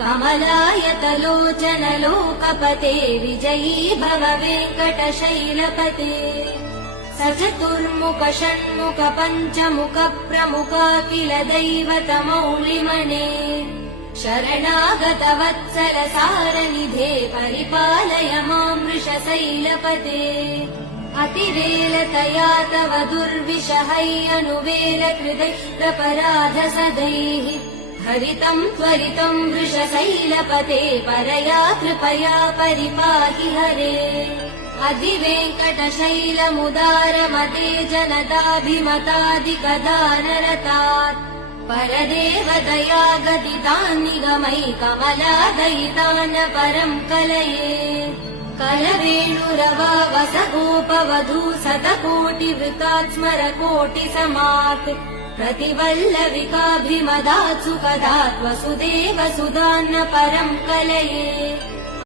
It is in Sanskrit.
कमलायतलोचन लोकपते विजयी भव वेङ्कटशैलपते स चतुर्मुख षण्मुख पञ्चमुख प्रमुखाखिल दैवतमौलिमने शरणागत वत्सल सारनिधे परिपालय मां वृषशैलपते अतिवेलतया तव दुर्विषहैरनुवेल कृतैरपराध सदैः हरितं त्वरितं वृषशैलपते परया कृपया परिपाहि हरे अधिवेङ्कटशैलमुदारमते जनताभिमतादिकदानरतात् परदेव दया गदितान् निगमै कमलादयितान् परं कलये कलवेणुरवा वसगोपवधू शतकोटिवृतात् स्मरकोटिसमात् प्रतिवल्लविकाभिमदात् सुखदात् वसुदेव सुधान्न परं कलये